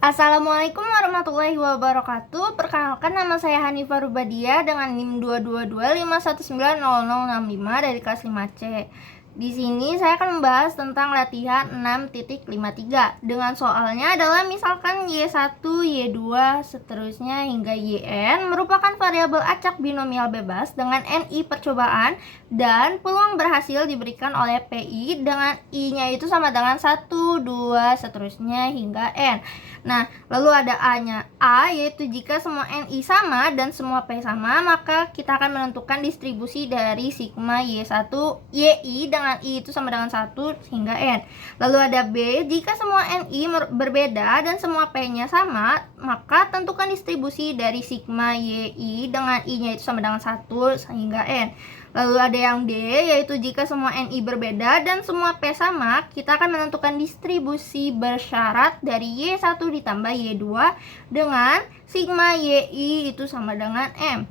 Assalamualaikum warahmatullahi wabarakatuh. Perkenalkan, nama saya Hanifah Rubadia dengan NIM 222519065 dari kelas 5C. Di sini saya akan membahas tentang latihan 6.53. Dengan soalnya adalah misalkan Y1, Y2, seterusnya hingga Yn merupakan variabel acak binomial bebas dengan NI percobaan dan peluang berhasil diberikan oleh PI dengan I-nya itu sama dengan 1, 2, seterusnya hingga N. Nah, lalu ada A-nya. A yaitu jika semua NI sama dan semua P sama, maka kita akan menentukan distribusi dari sigma Y1 YI dengan I itu sama dengan 1 hingga N. Lalu ada B, jika semua NI berbeda dan semua P-nya sama, maka tentukan distribusi dari sigma YI dengan I-nya itu sama dengan 1 hingga N. Lalu ada yang D, yaitu jika semua NI berbeda dan semua P sama, kita akan menentukan distribusi bersyarat dari Y1 ditambah Y2 dengan sigma YI itu sama dengan M.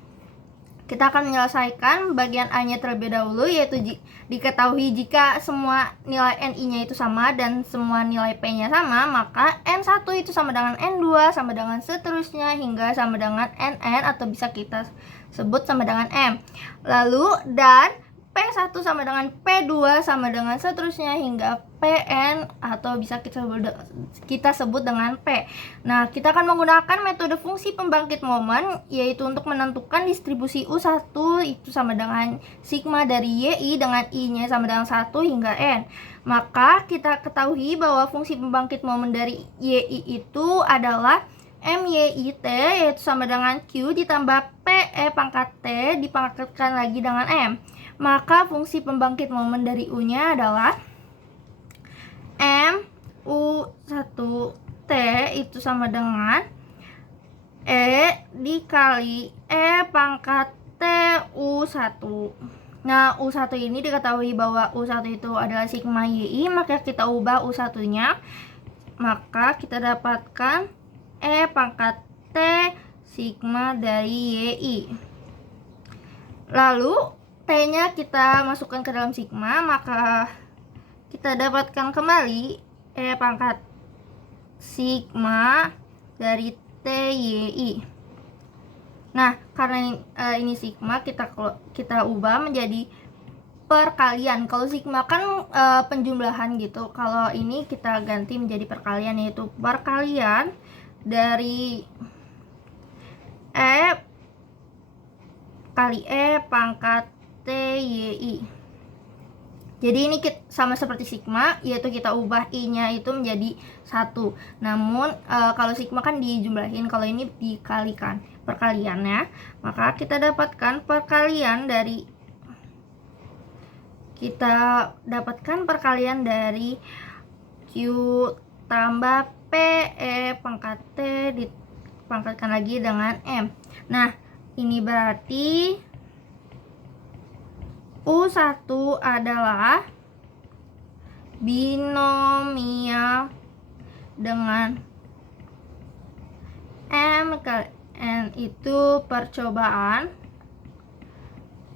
Kita akan menyelesaikan bagian A-nya terlebih dahulu, yaitu diketahui jika semua nilai NI-nya itu sama dan semua nilai P-nya sama, maka N1 itu sama dengan N2 sama dengan seterusnya hingga sama dengan NN atau bisa kita sebut sama dengan M. Lalu dan P1 sama dengan P2 sama dengan seterusnya hingga Pn atau bisa kita sebut dengan P. Nah, kita akan menggunakan metode fungsi pembangkit momen, yaitu untuk menentukan distribusi U1 itu sama dengan sigma dari YI dengan I-nya sama dengan 1 hingga N. Maka kita ketahui bahwa fungsi pembangkit momen dari YI itu adalah MYIT, yaitu sama dengan Q ditambah PE pangkat T dipangkatkan lagi dengan M. Maka fungsi pembangkit momen dari U-nya adalah M U1T itu sama dengan E dikali E pangkat T U1. Nah, U1 ini diketahui bahwa U1 itu adalah sigma YI, maka kita ubah U1-nya. Maka kita dapatkan E pangkat T sigma dari YI. Lalu T-nya kita masukkan ke dalam sigma, maka kita dapatkan kembali E pangkat sigma dari TYI. Nah, karena ini sigma, kita ubah menjadi perkalian. Kalau sigma kan penjumlahan gitu. Kalau ini kita ganti menjadi perkalian, yaitu perkalian dari E kali E pangkat TYI. Jadi ini sama seperti sigma, yaitu kita ubah I-nya itu menjadi 1. Namun kalau sigma kan dijumlahin, kalau ini dikalikan perkaliannya, maka kita dapatkan perkalian dari Q tambah PE pangkat T dipangkatkan lagi dengan M. Nah, ini berarti U1 adalah binomial dengan M kali N itu percobaan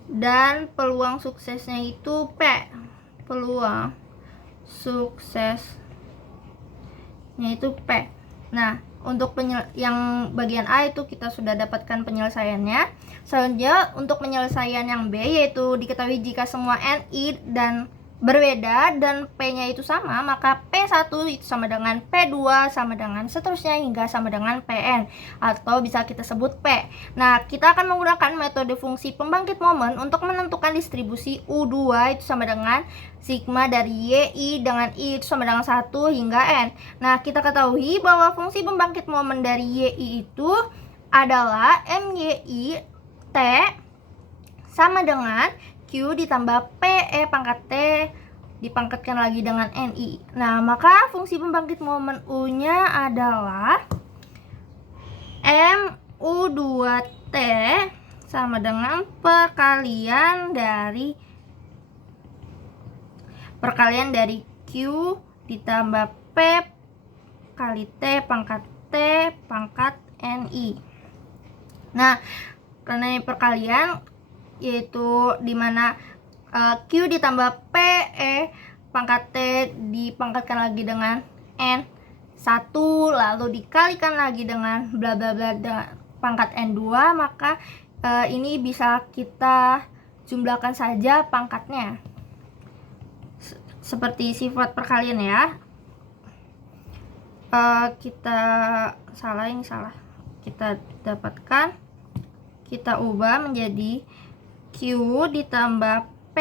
dan peluang suksesnya itu P. Peluang suksesnya itu P. Nah, untuk yang bagian A itu kita sudah dapatkan penyelesaiannya. Selanjutnya untuk penyelesaian yang B, yaitu diketahui jika semua NI dan berbeda dan P-nya itu sama, maka P1 itu sama dengan P2 sama dengan seterusnya hingga sama dengan Pn atau bisa kita sebut P. Nah, kita akan menggunakan metode fungsi pembangkit momen untuk menentukan distribusi U2 itu sama dengan sigma dari YI dengan I itu sama dengan 1 hingga N. Nah, kita ketahui bahwa fungsi pembangkit momen dari YI itu adalah MYI T sama dengan Q ditambah PE pangkat T dipangkatkan lagi dengan NI. Nah, maka fungsi pembangkit momen U-nya adalah MU2T sama dengan perkalian dari Q ditambah P kali T pangkat NI. Nah, karena ini perkalian, yaitu dimana Q ditambah PE pangkat T dipangkatkan lagi dengan N 1 lalu dikalikan lagi dengan bla bla bla pangkat N2, maka ini bisa kita jumlahkan saja pangkatnya seperti sifat perkalian ya. Kita salah, kita dapatkan, kita ubah menjadi Q ditambah P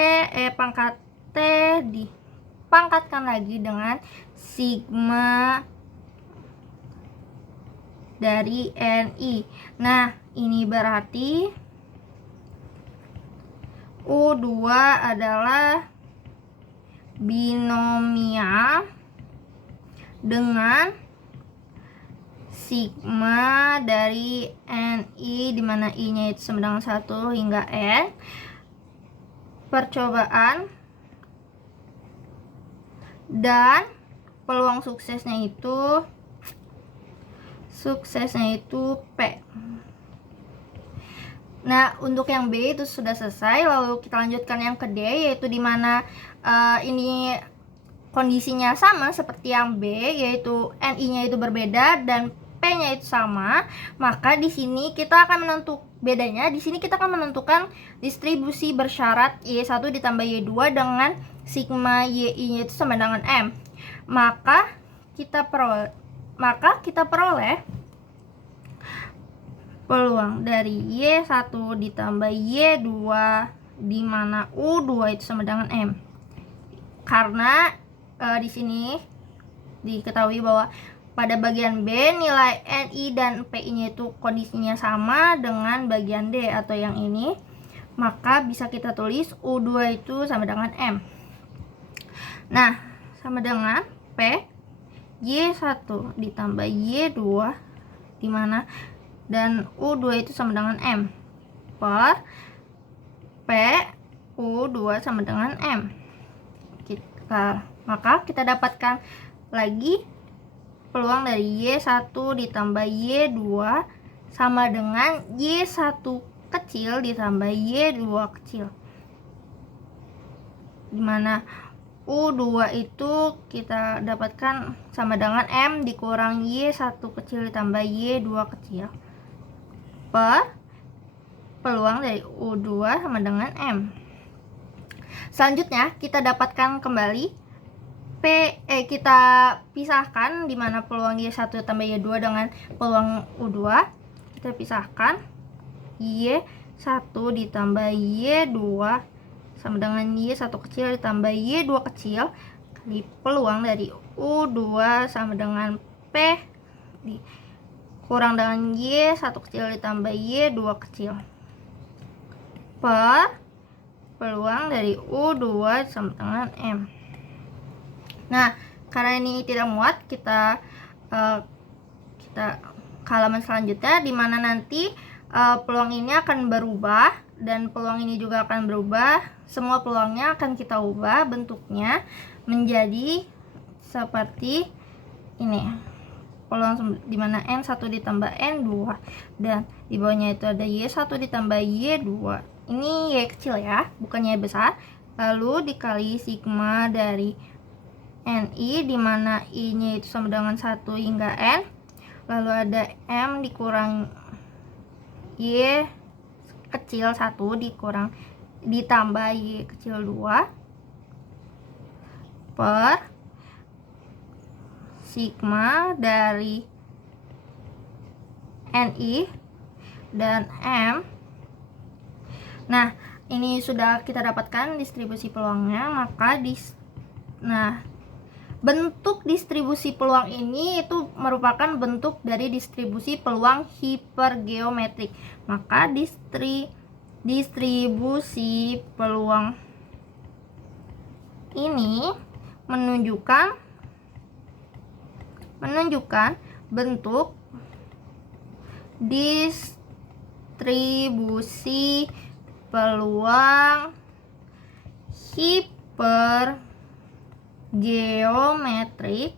pangkat T dipangkatkan lagi dengan sigma dari NI. Nah, ini berarti U2 adalah binomial dengan sigma dari NI, dimana I nya itu sama dengan 1 hingga N. Percobaan dan peluang suksesnya itu P. Nah, untuk yang B itu sudah selesai. Lalu kita lanjutkan yang ke D, yaitu dimana ini kondisinya sama seperti yang B, yaitu NI-nya itu berbeda dan P-nya itu sama. Maka di sini kita akan menentukan distribusi bersyarat Y1 ditambah Y2 dengan sigma YI-nya itu sama dengan M. Maka kita peroleh peluang dari Y1 ditambah Y2 di mana U2 itu sama dengan M. Karena di sini diketahui bahwa pada bagian B nilai NI dan PI-nya itu kondisinya sama dengan bagian D atau yang ini, maka bisa kita tulis U2 itu sama dengan M. Nah, sama dengan P Y1 ditambah Y2 di mana dan U2 itu sama dengan M per P U2 sama dengan M. Maka kita dapatkan lagi peluang dari Y1 ditambah Y2 sama dengan Y1 kecil ditambah Y2 kecil, dimana U2 itu kita dapatkan sama dengan M dikurang Y1 kecil ditambah Y2 kecil per peluang dari U2 sama dengan M. Selanjutnya kita dapatkan kembali kita pisahkan dimana peluang Y1 tambah Y2 dengan peluang U2. Kita pisahkan Y1 ditambah Y2 sama dengan Y1 kecil ditambah Y2 kecil kali peluang dari U2 sama dengan P kurang dengan Y1 kecil ditambah Y2 kecil per peluang dari U2 sama dengan M. Nah, karena ini tidak muat, kita ke halaman selanjutnya, dimana nanti peluang ini akan berubah dan peluang ini juga akan berubah. Semua peluangnya akan kita ubah bentuknya menjadi seperti ini. Peluang dimana N1 ditambah N2 dan di bawahnya itu ada Y1 ditambah Y2. Ini Y kecil ya, bukan Y besar. Lalu dikali sigma dari NI dimana I-nya itu sama dengan 1 hingga N. Lalu ada M dikurang Y kecil 1 ditambah Y kecil 2 per sigma dari NI dan M. Nah, ini sudah kita dapatkan distribusi peluangnya, maka bentuk distribusi peluang ini itu merupakan bentuk dari distribusi peluang hipergeometrik. Maka distribusi peluang ini menunjukkan bentuk distribusi peluang hipergeometrik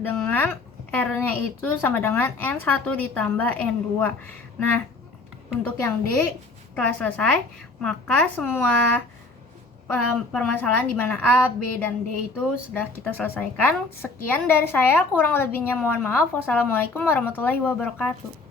dengan R-nya itu sama dengan N1 ditambah N2. Nah, untuk yang D telah selesai, maka semua permasalahan di mana A, B, dan D itu sudah kita selesaikan. Sekian dari saya, kurang lebihnya mohon maaf. Wassalamualaikum warahmatullahi wabarakatuh.